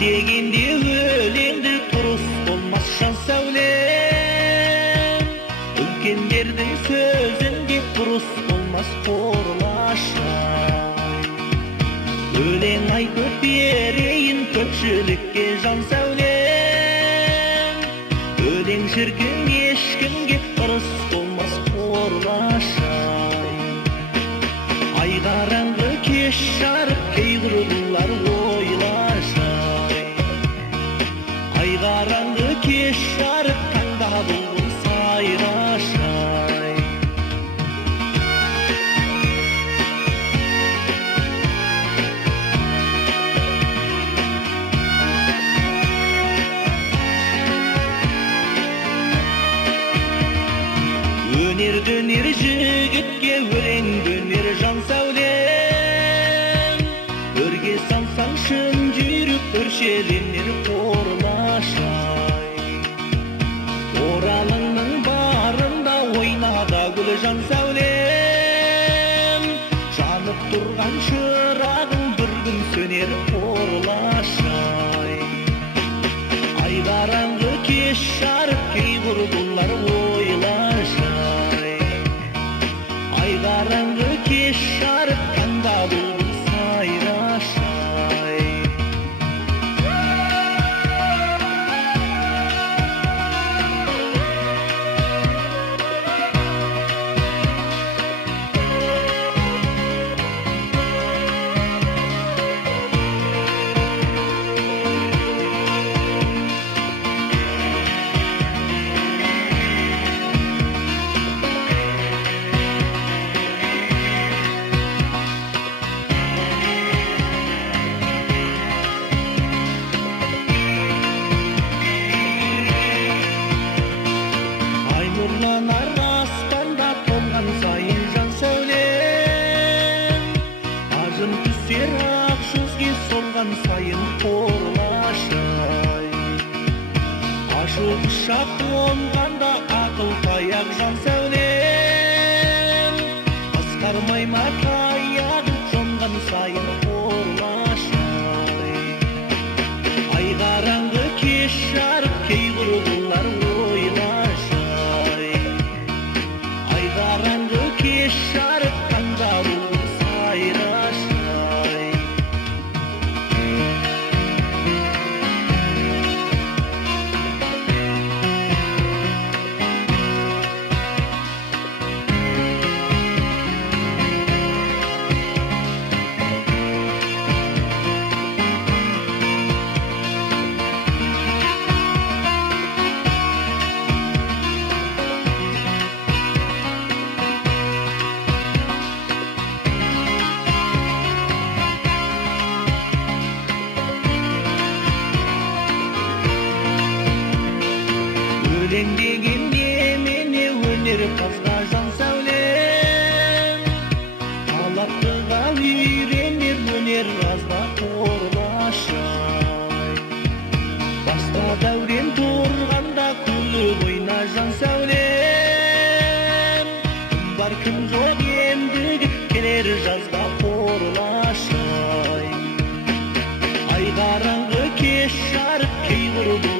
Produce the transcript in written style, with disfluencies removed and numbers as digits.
дегенде өлеңді тұрыс болмас жан сәулем. Үлкендердің сөзінде дұрыс болмас қорлашай. Өлең айтып берейін көпшілікке жан сәулем. Өлең шіркін ешкімге дұрыс болмас қорлашай. Ай қараңғы кеш жарық кей құрбылар ойлашай. Ай қараңғы кеш жарық таңда бұлбұл сайрашай. Өнер дөнер жігітке өлең дөнер жан сәулем. Өрге салсаң шын жүйрік өршеленер қорлашай. Оралыңның барында ойнада гүл жан сәулем. Жанып тұрған шырағың бір күн сөнер қорлашай. Ай қараңғы кеш жарық кей құрбылар ойлашай. Ай қараңғы кеш жарық таңда бұлбұл сайрашай. Нұрланар аспанда толған сайын жан сәулем. Ажым түсер ақ жүзге солған сайын қорлашай. Ашу құшақ қонғанда ақыл таяқ жан сәулем. Басқармай ма таяғын жонған сайын қорлашай. Ай қараңғы кеш жарық кей құрбылар ойлашай. Ай қараңғы кеш жарық таңда бұлбұл сайрашай. Өлең деген немене өнер қазға жан сәулем. Талаптыға үйренер өнер қазға қорлашай. Баста дәурен тұрғанда күліп ойна жан сәулем. Кім бар кім жоқ ендігі келер жазға қорлашай. Ай қараңғы кеш жарық кей құрбылар